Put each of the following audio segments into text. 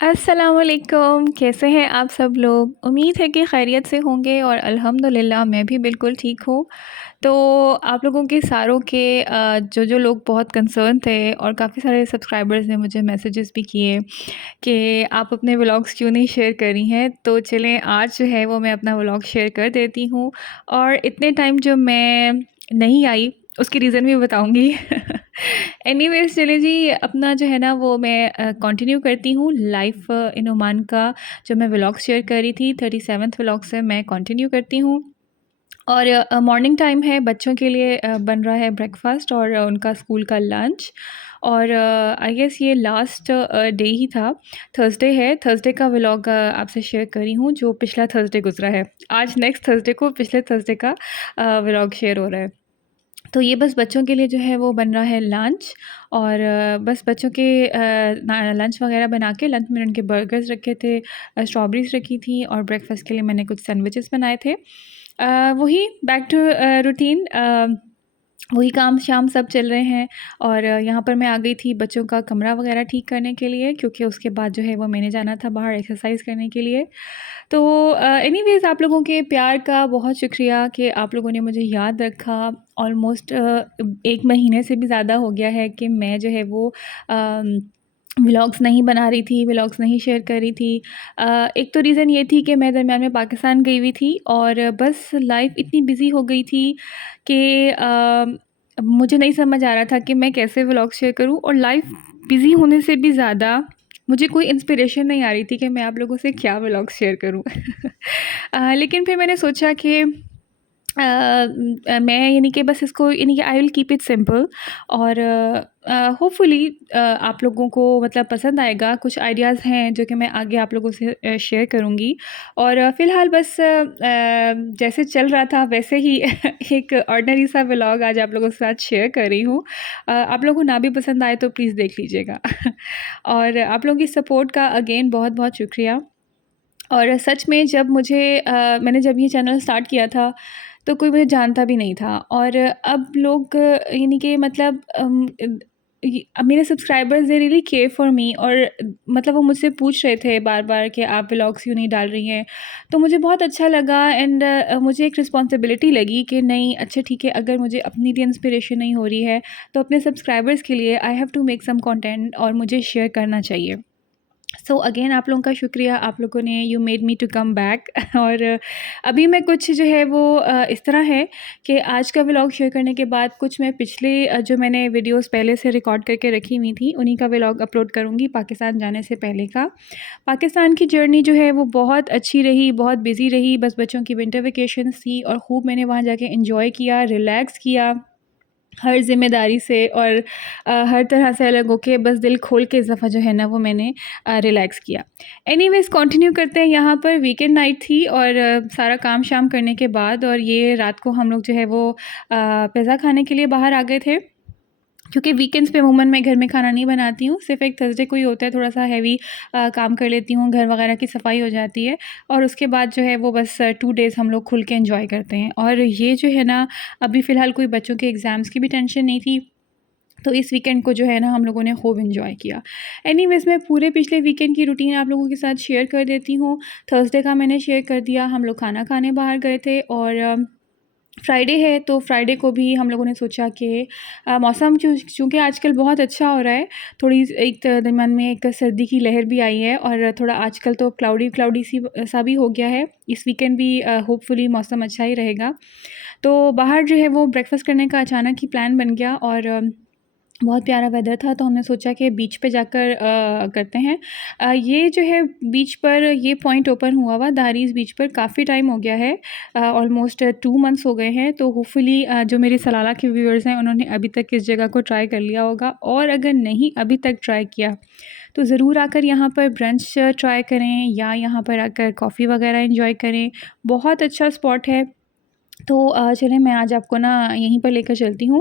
अस्सलामुअलैकुम, कैसे हैं आप सब लोग? उम्मीद है कि खैरियत से होंगे और अल्हम्दुलिल्लाह मैं भी बिल्कुल ठीक हूँ। तो आप लोगों के सारों के जो लोग बहुत कंसर्न थे और काफ़ी सारे सब्सक्राइबर्स ने मुझे मैसेजेस भी किए कि आप अपने व्लॉग्स क्यों नहीं शेयर कर रही हैं। तो चलें आज जो है वो मैं अपना व्लॉग शेयर कर देती हूँ और इतने टाइम जो मैं नहीं आई उसकी रीज़न भी बताऊँगी। एनीवेज़ चलिए जी अपना जो है ना वो मैं कंटिन्यू करती हूँ लाइफ़ इन ओमान का जो मैं व्लॉग शेयर कर रही थी 37th व्लॉग से मैं कंटिन्यू करती हूँ। और मॉर्निंग टाइम है बच्चों के लिए बन रहा है ब्रेकफ़ास्ट और उनका स्कूल का लंच और आई गेस ये लास्ट डे ही था, थर्सडे है, थर्सडे का व्लॉग आपसे शेयर कर रही हूँ जो पिछला थर्सडे गुज़रा है। आज नेक्स्ट थर्सडे को पिछले थर्सडे का व्लॉग शेयर हो रहा है। तो ये बस बच्चों के लिए जो है वो बन रहा है लंच और बस बच्चों के लंच वगैरह बना के लंच में उनके बर्गर्स रखे थे, स्ट्रॉबेरीज़ रखी थी और ब्रेकफ़ास्ट के लिए मैंने कुछ सैंडविचेस बनाए थे। वही बैक टू रूटीन, वही काम-शाम सब चल रहे हैं और यहाँ पर मैं आ गई थी बच्चों का कमरा वगैरह ठीक करने के लिए क्योंकि उसके बाद जो है वो मैंने जाना था बाहर एक्सरसाइज़ करने के लिए। तो एनीवेज़ आप लोगों के प्यार का बहुत शुक्रिया कि आप लोगों ने मुझे याद रखा। ऑलमोस्ट 1 महीने से भी ज़्यादा हो गया है कि मैं जो है वो व्लॉग्स नहीं बना रही थी, व्लॉग्स नहीं शेयर कर रही थी। एक तो रीज़न ये थी कि मैं दरमियान में पाकिस्तान गई हुई थी और बस लाइफ़ इतनी बिज़ी हो गई थी कि मुझे नहीं समझ आ रहा था कि मैं कैसे व्लॉग शेयर करूँ और लाइफ़ बिज़ी होने से भी ज़्यादा मुझे कोई इंस्पिरेशन नहीं आ रही थी कि मैं आप लोगों से क्या व्लॉग शेयर करूँ। लेकिन फिर मैंने सोचा कि मैं यानी कि बस इसको यानी कि I will keep it simple और होपफुली आप लोगों को मतलब पसंद आएगा। कुछ आइडियाज़ हैं जो कि मैं आगे आप लोगों से शेयर करूँगी और फ़िलहाल बस जैसे चल रहा था वैसे ही एक ऑर्डिनरी सा व्लॉग आज आप लोगों के साथ शेयर कर रही हूँ। आप लोगों को ना भी पसंद आए तो प्लीज़ देख लीजिएगा। और आप लोगों की सपोर्ट का अगेन बहुत-बहुत शुक्रिया। और सच में जब मैंने जब ये चैनल स्टार्ट किया था, तो कोई मुझे जानता भी नहीं था और अब लोग यानी कि मतलब मेरे subscribers they really care for me और मतलब वो मुझसे पूछ रहे थे बार-बार कि आप व्लॉग्स क्यों नहीं डाल रही हैं? तो मुझे बहुत अच्छा लगा एंड मुझे एक रिस्पॉन्सिबिलिटी लगी कि नहीं अच्छा ठीक है, अगर मुझे अपनी लिए इंस्पिरेशन नहीं हो रही है, तो अपने सब्सक्राइबर्स के लिए I have to make some content और मुझे शेयर करना चाहिए। सो अगेन आप लोगों का शुक्रिया, आप लोगों ने you made me to come back और अभी मैं कुछ जो है वो इस तरह है कि आज का व्लॉग शेयर करने के बाद कुछ मैं पिछले जो मैंने वीडियोस पहले से रिकॉर्ड करके रखी हुई थी उन्हीं का व्लॉग अपलोड करूँगी पाकिस्तान जाने से पहले का। पाकिस्तान की जर्नी जो है वो बहुत अच्छी रही, बहुत बिज़ी रही, बस बच्चों की विंटर वेकेशंस थी और खूब मैंने वहाँ जाके एन्जॉय किया, रिलैक्स किया। हर ज़िम्मेदारी से और हर तरह से अलग होके बस दिल खोल के इस दफ़ा जो है ना वो मैंने रिलैक्स किया। एनीवेज़ कंटिन्यू करते हैं यहाँ पर वीकेंड नाइट थी और सारा काम-शाम करने के बाद और ये रात को हम लोग जो है वो पिज़्ज़ा खाने के लिए बाहर आ गए थे। क्योंकि वीकेंड्स पे अमूमन मैं घर में खाना नहीं बनाती हूँ, सिर्फ़ एक थर्सडे को ही होता है थोड़ा-सा हेवी काम कर लेती हूँ, घर वगैरह की सफाई हो जाती है और उसके बाद जो है वो बस 2 डेज़ हम लोग खुल के एन्जॉय करते हैं। और ये जो है ना अभी फ़िलहाल कोई बच्चों के एग्ज़ाम्स की भी टेंशन नहीं थी, तो इस वीकेंड को जो है ना हम लोगों ने खूब एन्जॉय किया। एनीवेज़ मैं पूरे पिछले वीकेंड की रूटीन आप लोगों के साथ शेयर कर देती हूँ। थर्सडे का मैंने शेयर कर दिया, हम लोग खाना खाने बाहर गए थे और फ्राइडे है तो फ्राइडे को भी हम लोगों ने सोचा कि मौसम चूँकि आजकल बहुत अच्छा हो रहा है, थोड़ी एक दरमियान में एक सर्दी की लहर भी आई है और थोड़ा आजकल तो क्लाउडी सा भी हो गया है। इस वीकेंड भी होपफुली मौसम अच्छा ही रहेगा। तो बाहर जो है वो ब्रेकफ़ास्ट करने का अचानक ही प्लान बन गया और बहुत प्यारा वेदर था तो हमने सोचा कि बीच पे जाकर करते हैं। ये जो है बीच पर ये पॉइंट ओपन हुआ हुआ दारीज़ बीच पर काफ़ी टाइम हो गया है, ऑलमोस्ट 2 मंथ्स हो गए हैं तो होपफुली जो मेरे सलाला के व्यूअर्स हैं उन्होंने अभी तक इस जगह को ट्राई कर लिया होगा और अगर नहीं अभी तक ट्राई किया तो ज़रूर आकर यहाँ पर ब्रंच ट्राई करें या यहाँ पर आकर कॉफ़ी वगैरह एंजॉय करें। बहुत अच्छा स्पॉट है। तो चलें मैं आज आपको ना यहीं पर लेकर चलती हूँ।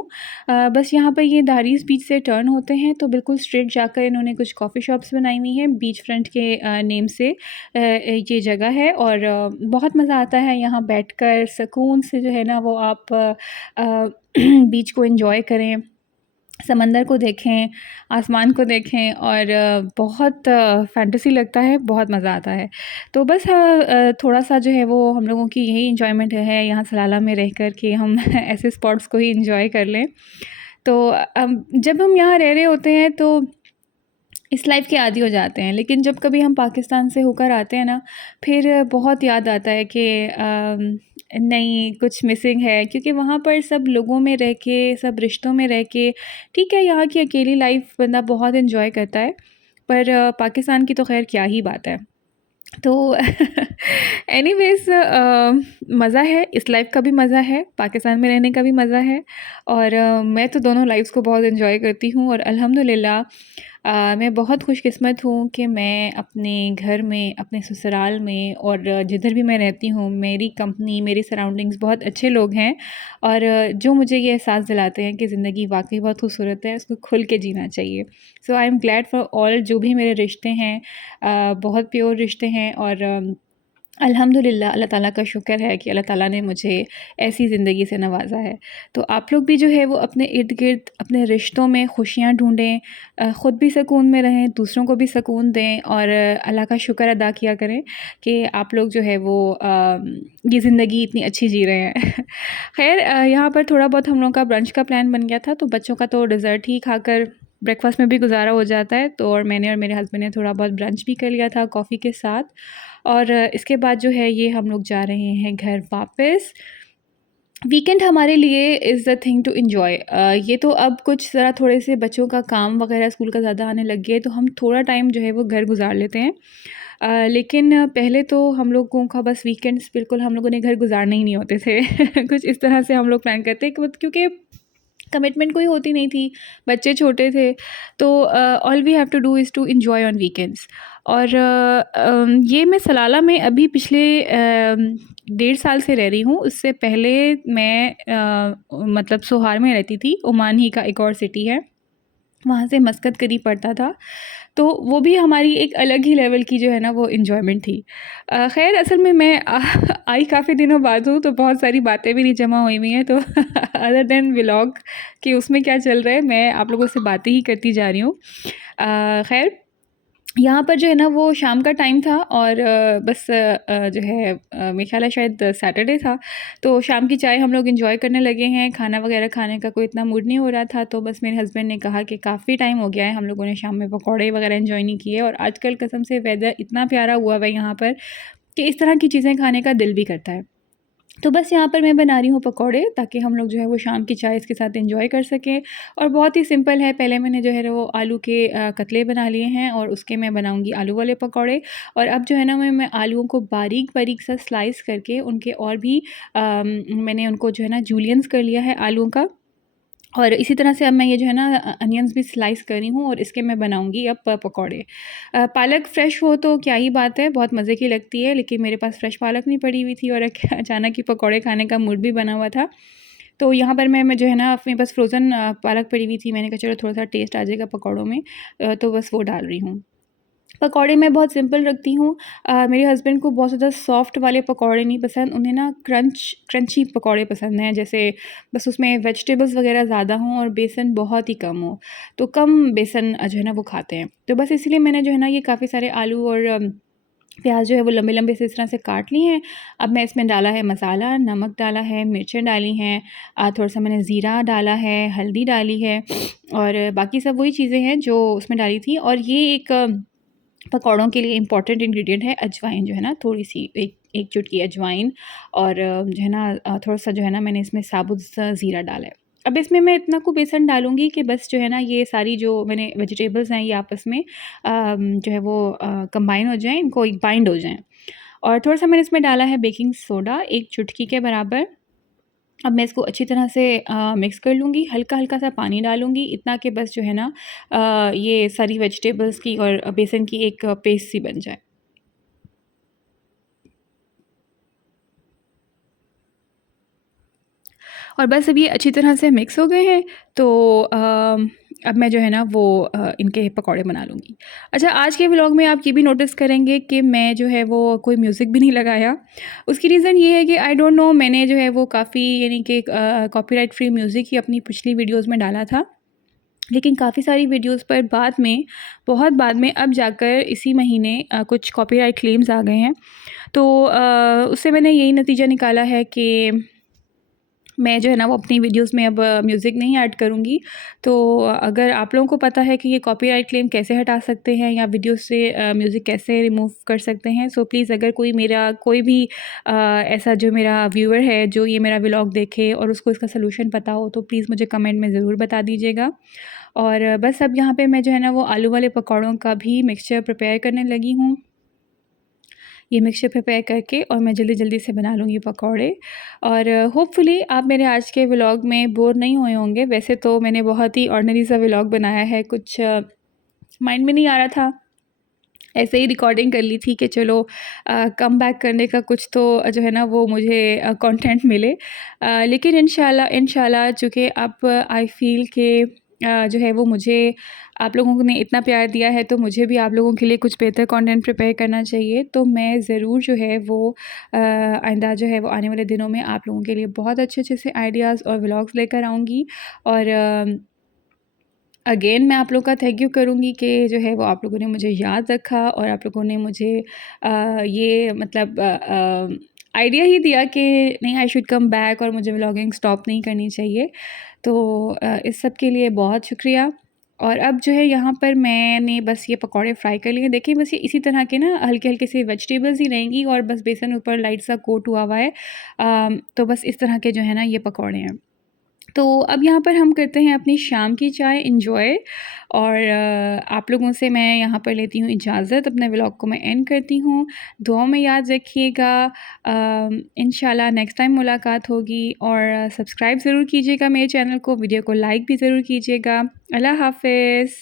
बस यहाँ पर ये दारीज़ बीच से टर्न होते हैं तो बिल्कुल स्ट्रेट जाकर इन्होंने कुछ कॉफ़ी शॉप्स बनाई हुई हैं बीच फ्रंट के नेम से ये जगह है और बहुत मज़ा आता है यहाँ बैठकर सुकून से जो है ना वो आप बीच को एन्जॉय करें। समंदर को देखें, आसमान को देखें और बहुत फ़ैंटेसी लगता है, बहुत मज़ा आता है। तो बस थोड़ा-सा जो है वो हम लोगों की यही एन्जॉयमेंट है यहाँ सलाला में रह कर के हम ऐसे स्पॉट्स को ही एन्जॉय कर लें। तो जब हम यहाँ रह रहे होते हैं तो इस लाइफ़ के आदी हो जाते हैं, लेकिन जब कभी हम पाकिस्तान से होकर आते हैं ना, फिर बहुत याद आता है कि नहीं कुछ मिसिंग है क्योंकि वहाँ पर सब लोगों में रह के, सब रिश्तों में रह के ठीक है, यहाँ की अकेली लाइफ़ बंदा बहुत एन्जॉय करता है, पर पाकिस्तान की तो ख़ैर क्या ही बात है। तो एनीवेज़ मज़ा है, इस लाइफ़ का भी मज़ा है, पाकिस्तान में रहने का भी मज़ा है और मैं तो दोनों लाइफ़्स को बहुत एन्जॉय करती हूँ और अल्हम्दुलिल्लाह मैं बहुत खुशकिस्मत हूँ कि मैं अपने घर में, अपने ससुराल में और जिधर भी मैं रहती हूँ, मेरी कंपनी, मेरी सराउंडिंग्स बहुत अच्छे लोग हैं और जो मुझे ये एहसास दिलाते हैं कि ज़िंदगी वाक़ई बहुत खूबसूरत है, उसको खुल के जीना चाहिए। So I am glad for all जो भी मेरे रिश्ते हैं बहुत प्योर रिश्ते हैं और अल्हम्दुलिल्लाह अल्लाह ताला का शुक्र है कि अल्लाह ताला ने मुझे ऐसी ज़िंदगी से नवाज़ा है। तो आप लोग भी जो है वो अपने इर्द-गिर्द अपने रिश्तों में खुशियाँ ढूँढें, ख़ुद भी सुकून में रहें, दूसरों को भी सुकून दें और अल्लाह का शुक्र अदा किया करें कि आप लोग जो है वो ये ज़िंदगी इतनी अच्छी जी रहे हैं। ख़ैर यहाँ पर थोड़ा बहुत हम लोगों का ब्रंच का प्लान बन गया था, तो बच्चों का तो डेज़र्ट ही खाकर ब्रेकफ़ास्ट में भी गुज़ारा हो जाता है, तो और मैंने और मेरे हस्बैंड ने थोड़ा बहुत ब्रंच भी कर लिया था कॉफ़ी के साथ और इसके बाद जो है ये हम लोग जा रहे हैं घर वापस। वीकेंड हमारे लिए is the thing to enjoy ये तो अब कुछ ज़रा थोड़े से बच्चों का काम वगैरह स्कूल का ज़्यादा आने लग गया है, तो हम थोड़ा टाइम जो है वो घर गुज़ार लेते हैं। लेकिन पहले तो हम लोगों का बस वीकेंड्स बिल्कुल हम लोगों ने घर गुज़ारने ही नहीं होते थे। कुछ इस तरह से हम लोग प्लान करते हैं कि क्योंकि कमिटमेंट कोई होती नहीं थी, बच्चे छोटे थे, तो all we have to do is to enjoy on weekends और ये मैं सलाला में अभी पिछले 1.5 साल से रह रही हूँ, उससे पहले मैं मतलब सोहार में रहती थी, ओमान ही का एक और सिटी है, वहाँ से मस्कत करीब पड़ता था। तो वो भी हमारी एक अलग ही लेवल की जो है ना वो एन्जॉयमेंट थी। ख़ैर असल में मैं आई काफ़ी दिनों बाद हूँ तो बहुत सारी बातें भी नहीं जमा हुई हुई हैं तो अदर देन व्लॉग कि उसमें क्या चल रहा है मैं आप लोगों से बातें ही करती जा रही हूँ। ख़ैर यहाँ पर जो है ना वो शाम का टाइम था और बस जो है मेरे ख़्याल है शायद सैटरडे था, तो शाम की चाय हम लोग एन्जॉय करने लगे हैं, खाना वगैरह खाने का कोई इतना मूड नहीं हो रहा था, तो बस मेरे हस्बैंड ने कहा कि काफ़ी टाइम हो गया है, हम लोगों ने शाम में पकौड़े वगैरह एन्जॉय नहीं किए और आजकल कसम से वेदर इतना प्यारा हुआ हुआ है यहाँ पर कि इस तरह की चीज़ें खाने का दिल भी करता है। तो बस यहाँ पर मैं बना रही हूँ पकौड़े ताकि हम लोग जो है वो शाम की चाय इसके साथ एंजॉय कर सकें और बहुत ही सिंपल है। पहले मैंने जो है वो आलू के कतले बना लिए हैं और उसके मैं बनाऊँगी आलू वाले पकौड़े और अब जो है ना मैं आलूओं को बारीक-बारीक सा स्लाइस करके उनके और भी मैंने उनको जो है ना जूलियंस कर लिया है आलूओं का और इसी तरह से अब मैं ये जो है ना अनियंस भी स्लाइस कर रही हूँ और इसके मैं बनाऊँगी अब पकौड़े। पालक फ्रेश हो तो क्या ही बात है, बहुत मज़े की लगती है, लेकिन मेरे पास फ्रेश पालक नहीं पड़ी हुई थी और अचानक ही पकौड़े खाने का मूड भी बना हुआ था। तो यहाँ पर मैं जो है ना अपने पास फ्रोज़न पालक पड़ी हुई थी, मैंने कहा चलो थोड़ा-सा टेस्ट आ जाएगा पकौड़ों में, तो बस वो डाल रही हूँ। पकौड़े मैं बहुत सिंपल रखती हूँ। मेरे हस्बैंड को बहुत ज़्यादा सॉफ्ट वाले पकौड़े नहीं पसंद, उन्हें ना क्रंची पकौड़े पसंद हैं। जैसे बस उसमें वेजिटेबल्स वग़ैरह ज़्यादा हों और बेसन बहुत ही कम हो, तो कम बेसन जो है ना वो खाते हैं। तो बस इसलिए मैंने जो है ना ये काफ़ी सारे आलू और प्याज़ जो है वो लंबे-लंबे से इस तरह से काट लिए हैं। अब मैं इसमें डाला है मसाला, नमक डाला है, मिर्चें डाली हैं, थोड़ा-सा मैंने ज़ीरा डाला है, हल्दी डाली है और बाकी सब वही चीज़ें हैं जो उसमें डाली थी और ये एक पकौड़ों के लिए इम्पॉर्टेंट इंग्रीडिएंट है अजवाइन जो है ना थोड़ी-सी एक एक चुटकी अजवाइन और जो है ना थोड़ा-सा जो है ना मैंने इसमें साबुत सा ज़ीरा डाला है। अब इसमें मैं इतना को बेसन डालूँगी कि बस जो है ना ये सारी जो मैंने वेजिटेबल्स हैं ये आपस में जो है वो कंबाइन हो जाएँ, इनको एक बाइंड हो जाएँ। और थोड़ा-सा मैंने इसमें डाला है बेकिंग सोडा 1 चुटकी के बराबर। अब मैं इसको अच्छी तरह से मिक्स कर लूँगी, हल्का-हल्का सा पानी डालूँगी, इतना कि बस जो है ना ये सारी वेजिटेबल्स की और बेसन की एक पेस्ट सी बन जाए। और बस अब ये अच्छी तरह से मिक्स हो गए हैं, तो अब मैं जो है ना वो इनके पकौड़े बना लूँगी। अच्छा, आज के व्लॉग में आप ये भी नोटिस करेंगे कि मैं जो है वो कोई म्यूज़िक भी नहीं लगाया। उसकी रीज़न ये है कि आई डोंट नो, मैंने जो है वो काफ़ी यानी कि कॉपीराइट फ्री म्यूज़िक ही अपनी पिछली वीडियोज़ में डाला था। लेकिन काफ़ी सारी वीडियोज़ पर बाद में, बहुत बाद में अब जाकर इसी महीने कुछ कॉपीराइट क्लेम्स आ गए हैं। तो उससे मैंने यही नतीजा निकाला है कि मैं जो है ना वो अपनी वीडियोज़ में अब म्यूज़िक नहीं ऐड करूँगी। तो अगर आप लोगों को पता है कि ये कॉपीराइट क्लेम कैसे हटा सकते हैं या वीडियो से म्यूज़िक कैसे रिमूव कर सकते हैं, सो प्लीज़ अगर कोई भी ऐसा जो मेरा व्यूअर है जो ये मेरा व्लॉग देखे और उसको इसका सॉल्यूशन पता हो, तो प्लीज़ मुझे कमेंट में ज़रूर बता दीजिएगा। और बस अब यहाँ पे मैं जो है ना वो आलू वाले पकौड़ों का भी मिक्सचर प्रिपेयर करने लगी हूँ। ये मिक्सचर प्रिपेयर करके और मैं जल्दी-जल्दी से बना लूँगी पकौड़े। और होपफुली आप मेरे आज के व्लॉग में बोर नहीं हुए होंगे। वैसे तो मैंने बहुत ही ऑर्डिनरी सा व्लॉग बनाया है, कुछ माइंड में नहीं आ रहा था। ऐसे ही रिकॉर्डिंग कर ली थी कि चलो कमबैक करने का कुछ तो जो है ना वो मुझे कंटेंट मिले। लेकिन इंशाल्लाह इंशाल्लाह चूँकि अब आई फ़ील कि जो है वो मुझे आप लोगों ने इतना प्यार दिया है, तो मुझे भी आप लोगों के लिए कुछ बेहतर कंटेंट प्रिपेयर करना चाहिए। तो मैं ज़रूर जो है वो आइंदा जो है वो आने वाले दिनों में आप लोगों के लिए बहुत अच्छे-अच्छे से आइडियाज़ और व्लॉग्स लेकर आऊँगी। और अगेन मैं आप लोगों का थैंक यू करूँगी कि जो है वो आप लोगों ने मुझे याद रखा और आप लोगों ने मुझे ये मतलब आइडिया ही दिया कि नहीं, आई शुड कम बैक और मुझे व्लॉगिंग स्टॉप नहीं करनी चाहिए। तो इस सब के लिए बहुत शुक्रिया। और अब जो है यहाँ पर मैंने बस ये पकौड़े फ्राई कर लिए हैं। देखिए बस ये इसी तरह के ना हल्के-हल्के से वेजिटेबल्स ही रहेंगी और बस बेसन ऊपर लाइट सा कोट हुआ हुआ है। तो बस इस तरह के जो है ना ये पकौड़े हैं। तो अब यहाँ पर हम करते हैं अपनी शाम की चाय एन्जॉय। और आप लोगों से मैं यहाँ पर लेती हूँ इजाज़त, अपने व्लॉग को मैं एंड करती हूँ। दुआओं में याद रखिएगा। इंशाल्लाह नेक्स्ट टाइम मुलाकात होगी। और सब्सक्राइब ज़रूर कीजिएगा मेरे चैनल को, वीडियो को लाइक भी ज़रूर कीजिएगा। अल्लाह हाफ़िज़।